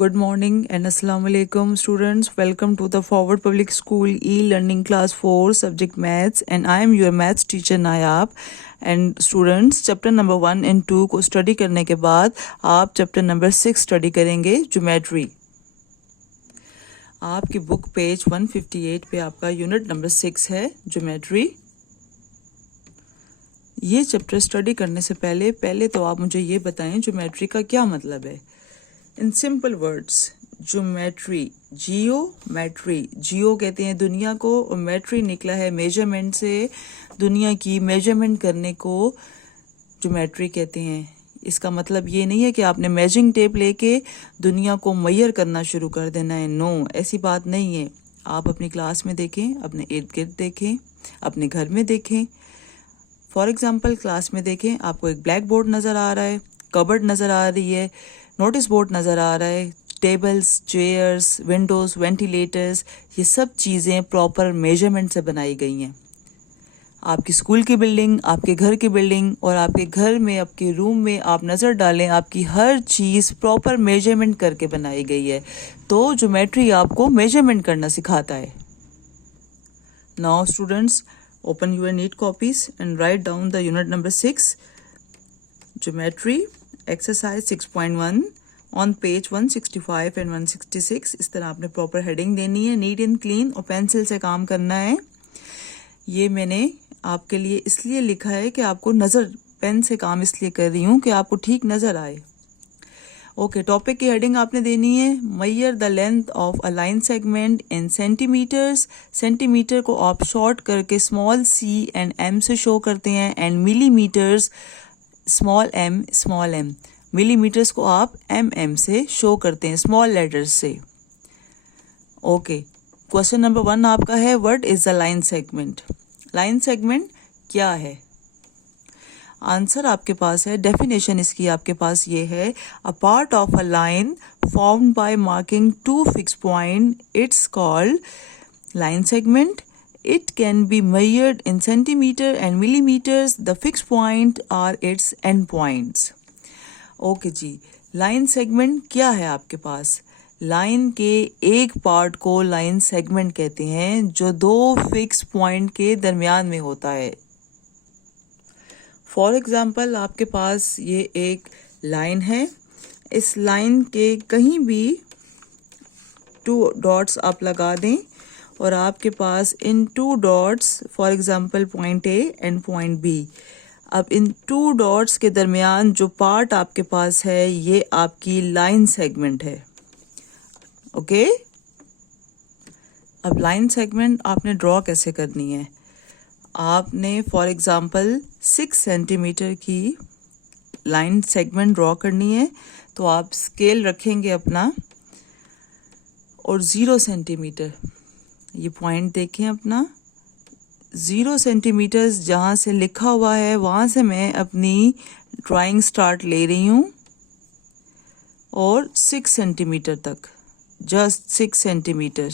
Good morning and Assalamu alaikum students. Welcome to the Forward Public School e-learning class 4 subject maths and I am your maths teacher Nayab. And students chapter number 1 and 2 को study करने के बाद आप chapter number 6 study करेंगे geometry. आपकी book page 158 पे आपका unit number 6 है ज्योमेट्री। ये चैप्टर स्टडी करने से पहले तो आप मुझे ये बताएं ज्योमेट्री का क्या मतलब है। इन सिंपल वर्ड्स ज्योमेट्री, जियो कहते हैं दुनिया को और मेट्री निकला है मेजरमेंट से, दुनिया की मेजरमेंट करने को ज्योमेट्री कहते हैं। इसका मतलब ये नहीं है कि आपने मेजरिंग टेप लेके दुनिया को मैयर करना शुरू कर देना है। नो, ऐसी बात नहीं है। आप अपनी क्लास में देखें, अपने इर्द गिर्द देखें, अपने घर में देखें। फॉर एग्जाम्पल क्लास में देखें, आपको एक ब्लैक बोर्ड नज़र आ रहा है, कबर्ड नज़र आ रही है, नोटिस बोर्ड नज़र आ रहा है, टेबल्स, चेयर्स, विंडोज़, वेंटिलेटर्स, ये सब चीज़ें प्रॉपर मेजरमेंट से बनाई गई हैं। आपकी स्कूल की बिल्डिंग, आपके घर की बिल्डिंग और आपके घर में, आपके रूम में आप नज़र डालें, आपकी हर चीज़ प्रॉपर मेजरमेंट करके बनाई गई है। तो ज्योमेट्री आपको मेजरमेंट करना सिखाता है। Now students, open your neat copies and write down the unit number 6 geometry exercise 6.1 on page 165 and 166। इस तरह आपने प्रॉपर हेडिंग देनी है, नीट एंड क्लीन, और पेंसिल से काम करना है। ये मैंने आपके लिए इसलिए लिखा है कि आपको नज़र, पेन से काम इसलिए कर रही हूँ कि आपको ठीक नज़र आए। ओके, टॉपिक की हेडिंग आपने देनी है measure the length of a line segment in centimeters. Centimeter को आप शॉर्ट करके स्मॉल सी एंड एम से शो करते हैं, and millimeters small m, millimeters को आप एम से शो करते हैं स्मॉल लेटर्स से। ओके, क्वेश्चन नंबर 1 आपका है what is the line segment. Line segment क्या है? आंसर आपके पास है, डेफिनेशन इसकी आपके पास ये है, a part of a line formed by marking two fix point, it's called line segment. It can be measured in centimeter and millimeters, the fix point are its end points. Okay जी, line segment क्या है आपके पास? Line के एक part को line segment कहते हैं जो दो फिक्स पॉइंट के दरमियान में होता है। फॉर एग्जाम्पल आपके पास ये एक लाइन है, इस लाइन के कहीं भी 2 डॉट्स आप लगा दें और आपके पास इन 2 dots, for example point A and point B, अब इन 2 डॉट्स के दरमियान जो पार्ट आपके पास है ये आपकी लाइन सेगमेंट है। ओके, अब लाइन सेगमेंट आपने ड्रॉ कैसे करनी है? आपने फॉर एग्जांपल 6 सेंटीमीटर की लाइन सेगमेंट ड्रॉ करनी है, तो आप स्केल रखेंगे अपना और 0 सेंटीमीटर, ये पॉइंट देखें अपना, 0 सेंटीमीटर जहाँ से लिखा हुआ है वहाँ से मैं अपनी ड्राइंग स्टार्ट ले रही हूँ और 6 सेंटीमीटर तक, जस्ट 6 सेंटीमीटर।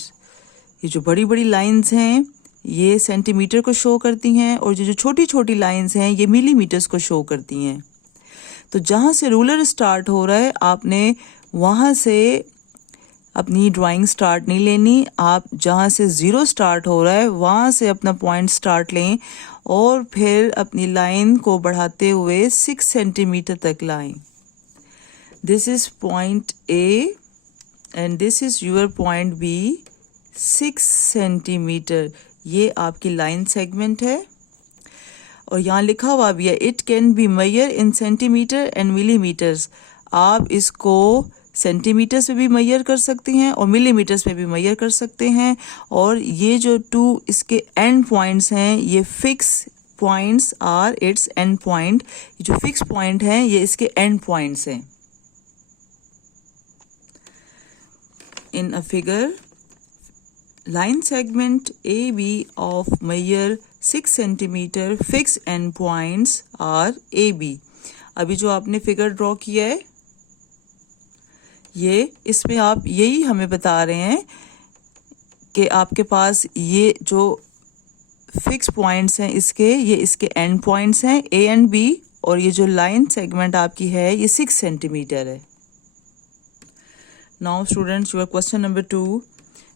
ये जो बड़ी बड़ी लाइंस हैं ये सेंटीमीटर को शो करती हैं और जो छोटी छोटी लाइंस हैं ये मिलीमीटर्स को शो करती हैं। तो जहाँ से रूलर स्टार्ट हो रहा है आपने वहाँ से अपनी ड्राइंग स्टार्ट नहीं लेनी, आप जहाँ से 0 स्टार्ट हो रहा है वहाँ से अपना पॉइंट स्टार्ट लें और फिर अपनी लाइन को बढ़ाते हुए 6 सेंटीमीटर तक लाएं। This is point A and this is your point B, 6 centimeter ये आपकी लाइन सेगमेंट है। और यहाँ लिखा हुआ भी है it can be measure in centimeter and millimeters. आप इसको सेंटीमीटर्स में भी मेजर कर सकते हैं और मिलीमीटर्स में भी मेजर कर सकते हैं। और ये जो 2 इसके एंड पॉइंट्स हैं ये fix points are its end point, जो फिक्स पॉइंट हैं ये इसके एंड पॉइंट्स हैं। In a figure, line segment AB of measure 6 centimeter, fixed end points are AB। अभी जो आपने फिगर ड्रॉ किया है ये, इसमें आप यही हमें बता रहे हैं कि आपके पास ये जो फिक्स पॉइंट्स हैं इसके, ये इसके एंड पॉइंट्स हैं A एंड B, और ये जो लाइन सेगमेंट आपकी है ये 6 सेंटीमीटर है। Now students, your question number 2.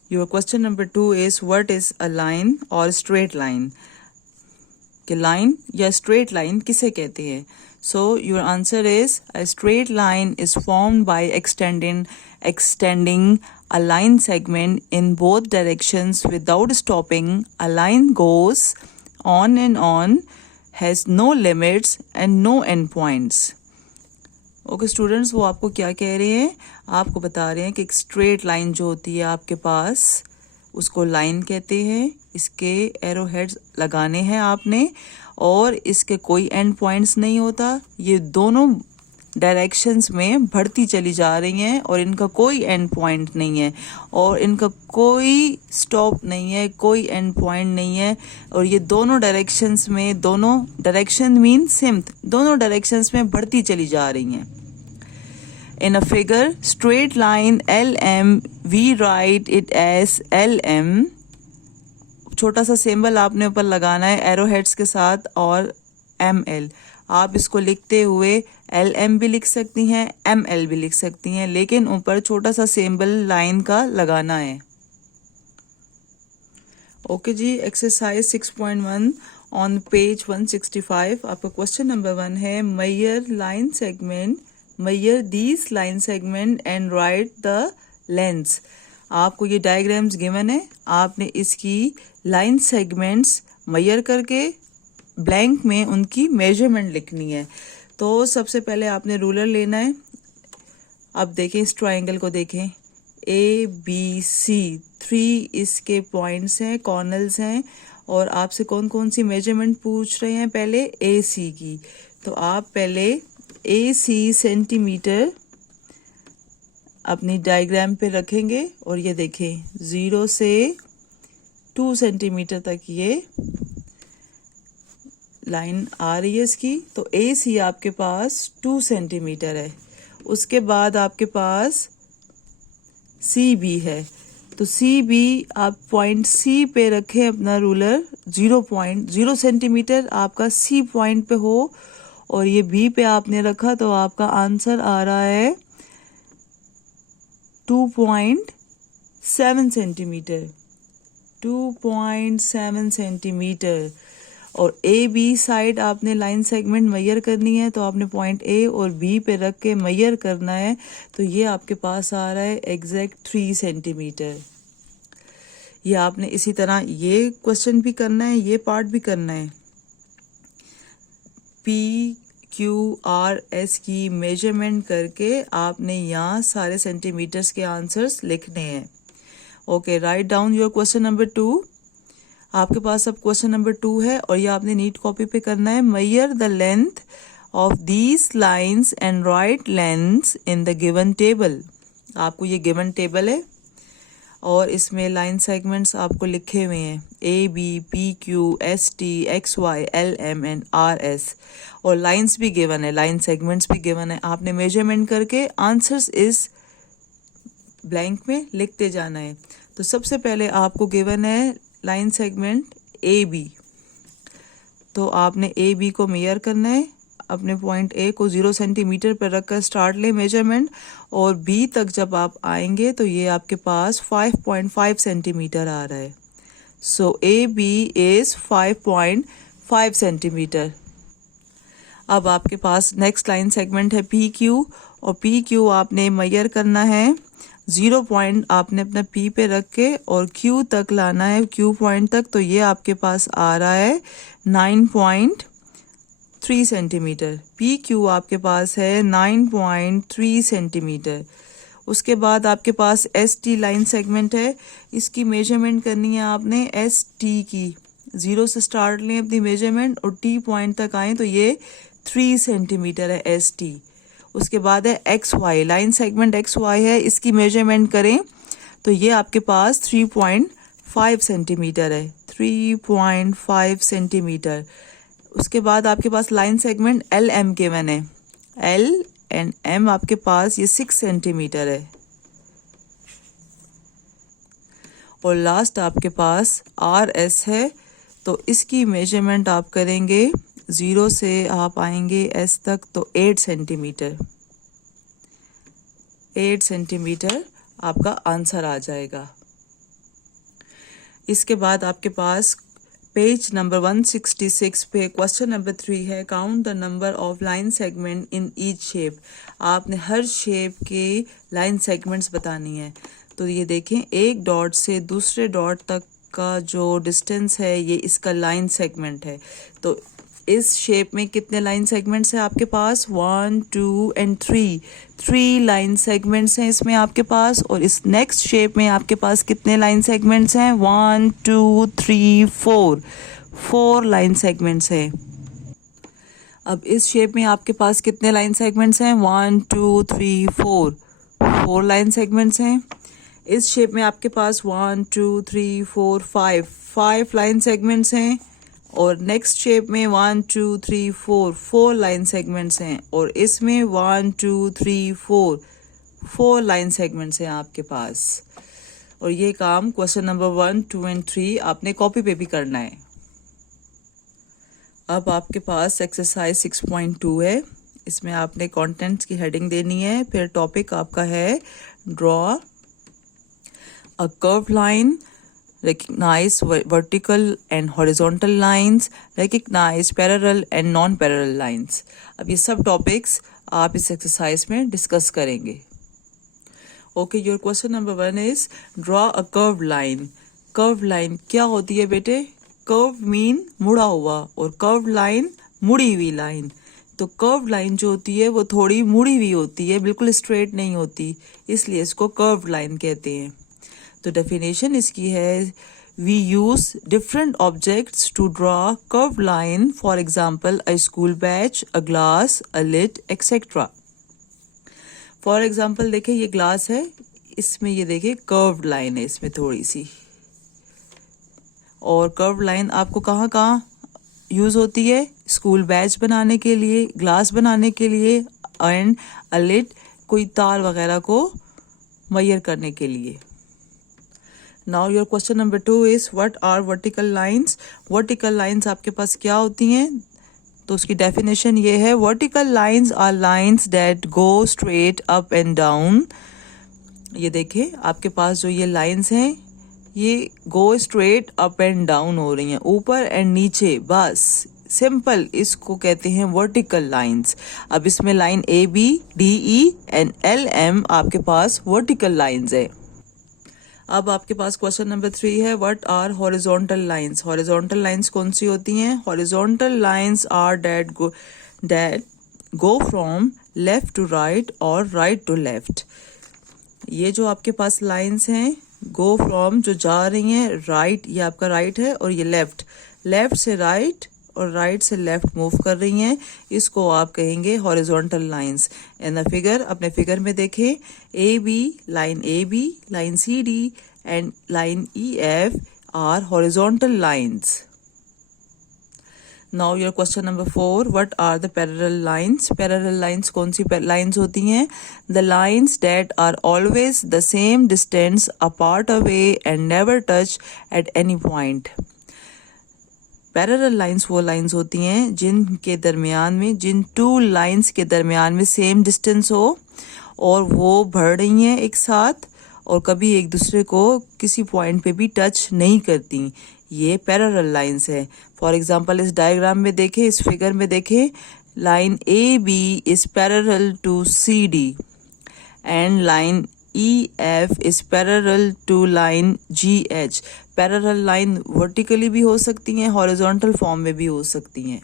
Your question number 2 is, what is a line or straight line? कि line या straight line किसे कहते हैं? So your answer is, a straight line is formed by extending a line segment in both directions without stopping. A line goes on and on, has no limits and no endpoints. Okay students, वो आपको क्या कह रहे हैं? आपको बता रहे हैं कि एक स्ट्रेट लाइन जो होती है आपके पास, उसको लाइन कहते हैं. इसके एरो हेड्स लगाने हैं आपने, और इसके कोई एंड पॉइंट्स नहीं होता. ये दोनों डायरेक्शंस में बढ़ती चली जा रही हैं और इनका कोई एंड पॉइंट नहीं है, और इनका कोई स्टॉप नहीं है, कोई एंड पॉइंट नहीं है. और ये दोनों डायरेक्शंस में, दोनों डायरेक्शन मीन सेम, दोनों डायरेक्शंस में बढ़ती चली जा रही हैं. In a figure, straight line LM, we write it as LM. छोटा सा सिंबल आपने ऊपर लगाना है एरो हेड्स के साथ, और ML. आप इसको लिखते हुए LM भी लिख सकती हैं, ML भी लिख सकती हैं, लेकिन ऊपर छोटा सा सिंबल लाइन का लगाना है. ओके जी, एक्सरसाइज 6.1 ऑन पेज 165. आपका क्वेश्चन नंबर 1 है, measure these line segment and write the lengths. आपको ये डायग्राम्स गिवन है, आपने इसकी लाइन सेगमेंट्स मेजर करके ब्लैंक में उनकी मेजरमेंट लिखनी है. तो सबसे पहले आपने रूलर लेना है. अब देखें इस ट्रायंगल को, देखें ABC, 3 इसके पॉइंट्स हैं, कॉर्नर्स हैं, और आपसे कौन कौन सी मेजरमेंट पूछ रहे हैं? पहले AC की. तो आप पहले AC सेंटीमीटर अपनी डायग्राम पे रखेंगे, और ये देखें 0 से 2 सेंटीमीटर तक ये लाइन आ रही है इसकी. तो AC आपके पास 2 सेंटीमीटर है. उसके बाद आपके पास CB है. तो CB आप पॉइंट C पे रखें अपना रूलर. 0.0 सेंटीमीटर आपका C पॉइंट पे हो, और ये B पे आपने रखा, तो आपका आंसर आ रहा है 2.7 सेंटीमीटर. 2.7 सेंटीमीटर. और AB साइड आपने लाइन सेगमेंट मेजर करनी है, तो आपने पॉइंट A और B पे रख के मेजर करना है. तो ये आपके पास आ रहा है एग्जैक्ट 3 सेंटीमीटर. ये आपने इसी तरह ये क्वेश्चन भी करना है, ये पार्ट भी करना है. PQRS की मेजरमेंट करके आपने यहाँ सारे सेंटीमीटर्स के आंसर्स लिखने हैं. Okay, write down your question number 2. आपके पास अब क्वेश्चन नंबर 2 है, और ये आपने नीट कॉपी पे करना है. Measure the length of these lines and right lengths in the given table. आपको ये गिवन टेबल है, और इसमें लाइन सेगमेंट्स आपको लिखे हुए हैं AB, PQ, ST, XY, LM and RS. और लाइंस भी गिवन है, लाइन सेगमेंट्स भी गिवन है. आपने मेजरमेंट करके आंसर्स इस ब्लैंक में लिखते जाना है. तो सबसे पहले आपको गिवन है लाइन सेगमेंट AB. तो आपने AB को मेजर करना है. अपने पॉइंट A को 0 सेंटीमीटर पर रखकर स्टार्ट ले मेजरमेंट, और B तक जब आप आएंगे तो ये आपके पास 5.5 सेंटीमीटर आ रहा है. सो AB इज 5.5 सेंटीमीटर. अब आपके पास नेक्स्ट लाइन सेगमेंट है PQ, और PQ आपने मेजर करना है 0 पॉइंट आपने अपना P पे रख के और Q तक लाना है, Q पॉइंट तक. तो ये आपके पास आ रहा है 9.3 सेंटीमीटर. PQ आपके पास है 9.3 सेंटीमीटर. उसके बाद आपके पास ST लाइन सेगमेंट है, इसकी मेजरमेंट करनी है आपने ST की. 0 से स्टार्ट लें अपनी मेजरमेंट, और T पॉइंट तक आए तो ये 3 सेंटीमीटर है ST. उसके बाद है XY लाइन सेगमेंट, XY है, इसकी मेजरमेंट करें तो ये आपके पास 3.5 सेंटीमीटर है. 3.5 सेंटीमीटर. उसके बाद आपके पास लाइन सेगमेंट LM के मैंने L एंड M आपके पास ये 6 सेंटीमीटर है. और लास्ट आपके पास RS है, तो इसकी मेजरमेंट आप करेंगे 0 से आप आएंगे S तक तो 8 सेंटीमीटर. 8 सेंटीमीटर आपका आंसर आ जाएगा। इसके बाद आपके पास पेज नंबर 166 पे क्वेश्चन नंबर 3 है, count the number of line segment in each shape. आपने हर शेप के लाइन सेगमेंट्स बतानी है। तो ये देखें, एक डॉट से दूसरे डॉट तक का जो डिस्टेंस है ये इसका लाइन सेगमेंट है। तो इस शेप में कितने लाइन सेगमेंट्स हैं आपके पास? 1 2 एंड 3 लाइन सेगमेंट्स हैं इसमें आपके पास। और इस नेक्स्ट शेप में आपके पास कितने लाइन सेगमेंट्स हैं? 1 2 3 4 लाइन सेगमेंट्स हैं। अब इस शेप में आपके पास कितने लाइन सेगमेंट्स हैं? 1 2 3 4 लाइन सेगमेंट्स हैं। इस शेप में आपके पास 1 2 3 4 5 लाइन सेगमेंट्स हैं। और नेक्स्ट शेप में 1 2 3 4 लाइन सेगमेंट्स हैं। और इसमें 1 2 3 4 लाइन सेगमेंट्स हैं आपके पास। और ये काम क्वेश्चन नंबर 1 2 एंड 3 आपने कॉपी पे भी करना है। अब आपके पास एक्सरसाइज 6.2 है। इसमें आपने कंटेंट्स की हेडिंग देनी है। फिर टॉपिक आपका है draw a curve line, recognize vertical and horizontal lines, recognize parallel and non-parallel lines। अब ये सब टॉपिक्स आप इस एक्सरसाइज में डिस्कस करेंगे। Okay, your question number 1 is draw a curve line. Curve line क्या होती है बेटे? कर्व मीन मुड़ा हुआ और कर्व लाइन मुड़ी हुई लाइन। तो कर्व लाइन जो होती है वो थोड़ी मुड़ी हुई होती है, बिल्कुल स्ट्रेट नहीं होती, इसलिए इसको कर्व लाइन कहते हैं। तो डेफिनेशन इसकी है, we use different objects to draw curve line, for example a school batch, a glass, a lid, etcetera. For example देखें, ये ग्लास है, इसमें ये देखिए कर्व लाइन है इसमें थोड़ी सी। और कर्व लाइन आपको कहाँ कहाँ यूज होती है? स्कूल बैच बनाने के लिए, ग्लास बनाने के लिए, एंड अ लिड कोई तार वगैरह को मेजर करने के लिए। Now your question number 2 is what are vertical lines. Vertical lines आपके पास क्या होती हैं? तो उसकी डेफिनेशन ये है, vertical lines are lines that go straight up and down. ये देखें, आपके पास जो ये लाइंस हैं ये go straight up and down हो रही हैं, ऊपर एंड नीचे, बस सिंपल, इसको कहते हैं वर्टिकल लाइंस। अब इसमें line A B D E and L M आपके पास वर्टिकल लाइंस है। अब आपके पास क्वेश्चन नंबर 3 है, what are horizontal lines. Horizontal lines कौन सी होती हैं? Horizontal lines are that go from left to right और राइट टू लेफ्ट। ये जो आपके पास लाइंस हैं, गो फ्रॉम जो जा रही हैं राइट, ये आपका राइट है, और ये लेफ्ट से राइट और राइट से लेफ्ट मूव कर रही हैं, इसको आप कहेंगे horizontal lines. In the figure, अपने फिगर में देखें, A B, line C D and line E F are horizontal lines. Now your question number 4, what are the parallel lines. Parallel lines कौन सी लाइंस होती हैं? The lines that are always the same distance apart away and never touch at any point. Parallel lines वो lines होती हैं जिनके दरमियान में, जिन टू लाइंस के दरमियान में सेम डिस्टेंस हो और वो बढ़ रही हैं एक साथ और कभी एक दूसरे को किसी पॉइंट पे भी टच नहीं करती, ये पैरेलल लाइंस है। फॉर एग्जांपल इस डायग्राम में देखें, इस फिगर में देखें, line A B is parallel to C D and line E F is parallel to line G H. Parallel line vertically भी हो सकती हैं, हॉरिजॉन्टल फॉर्म में भी हो सकती हैं।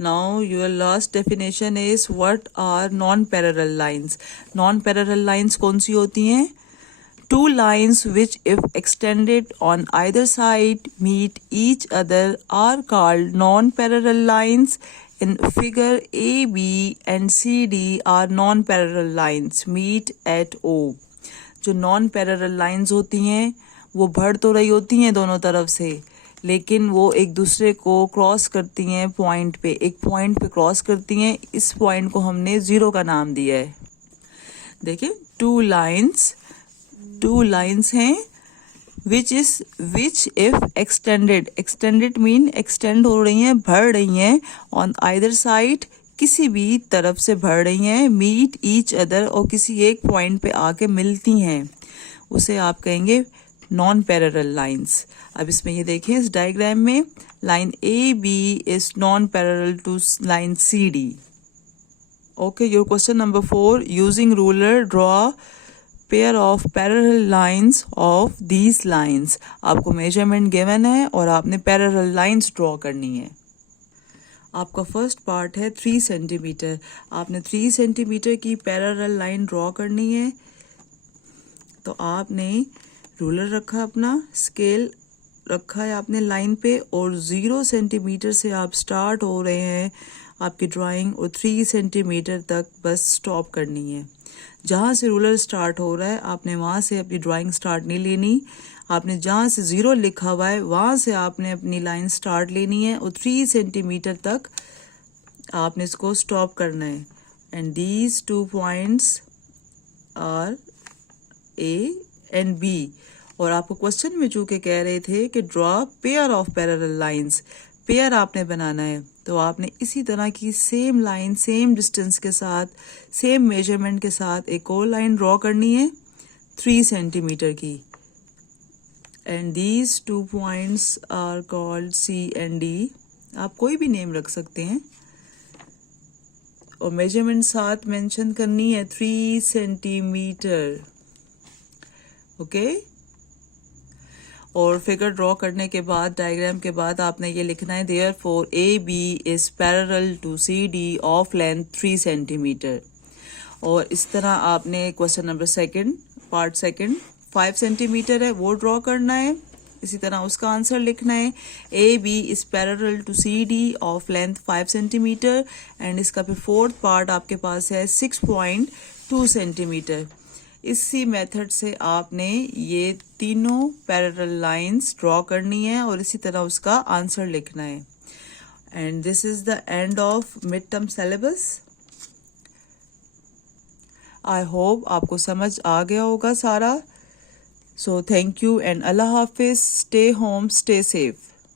Now your last definition is what are non parallel lines. Non parallel lines कौन सी होती हैं? Two lines which if extended on either side meet each other are called non-parallel lines. In figure A, B and C, D are non-parallel lines meet at O. जो non-parallel lines होती हैं वो बढ़ तो रही होती हैं दोनों तरफ से, लेकिन वो एक दूसरे को क्रॉस करती हैं पॉइंट पे, एक पॉइंट पे क्रॉस करती हैं। इस पॉइंट को हमने 0 का नाम दिया है। देखिए, टू लाइंस हैं which if extended mean extend हो रही हैं, बढ़ रही हैं, on either side किसी भी तरफ से बढ़ रही हैं, मीट ईच अदर, और किसी एक पॉइंट पे आके मिलती हैं, उसे आप कहेंगे नॉन पैरेलल लाइंस। अब इसमें ये देखें, इस डायग्राम में line A B is non parallel to line C D. Okay, your question number 4, using ruler draw pair of parallel lines of these lines. आपको मेजरमेंट गिवन है और आपने पैरेलल लाइंस ड्रॉ करनी है। आपका फर्स्ट पार्ट है 3 centimetre. आपने 3 centimeter की पैरेलल लाइन ड्रॉ करनी है। तो आपने रूलर रखा, अपना स्केल रखा है आपने लाइन पे, और 0 सेंटीमीटर से आप स्टार्ट हो रहे हैं आपकी ड्राइंग, और 3 सेंटीमीटर तक बस स्टॉप करनी है। जहाँ से रूलर स्टार्ट हो रहा है आपने वहाँ से अपनी ड्राइंग स्टार्ट नहीं लेनी। आपने जहाँ से 0 लिखा हुआ है वहाँ से आपने अपनी लाइन स्टार्ट लेनी है, और 3 सेंटीमीटर तक आपने इसको स्टॉप करना है। And these 2 points are A and B. और आपको क्वेश्चन में चूंकि कह रहे थे कि draw pair of parallel lines, pair आपने बनाना है, तो आपने इसी तरह की सेम लाइन, सेम डिस्टेंस के साथ, सेम मेजरमेंट के साथ एक और लाइन ड्रॉ करनी है 3 सेंटीमीटर की। And these 2 points are called C and D. आप कोई भी नेम रख सकते हैं, और मेजरमेंट साथ मेंशन करनी है 3 सेंटीमीटर। ओके, और फिगर ड्रॉ करने के बाद, डायग्राम के बाद आपने ये लिखना है, therefore A B is parallel to C D of length 3 centimeter. और इस तरह आपने क्वेश्चन नंबर 2 पार्ट 2 5 सेंटीमीटर है वो ड्रॉ करना है, इसी तरह उसका आंसर लिखना है, A B is parallel to C D of length 5 centimeter. And इसका फिर 4th पार्ट आपके पास है 6.2 सेंटीमीटर। इसी मेथड से आपने ये तीनों पैरेलल लाइंस ड्रॉ करनी है और इसी तरह उसका आंसर लिखना है। And this is the end of mid term syllabus. I hope आपको समझ आ गया होगा सारा। So thank you and Allah Hafiz. Stay home, stay safe.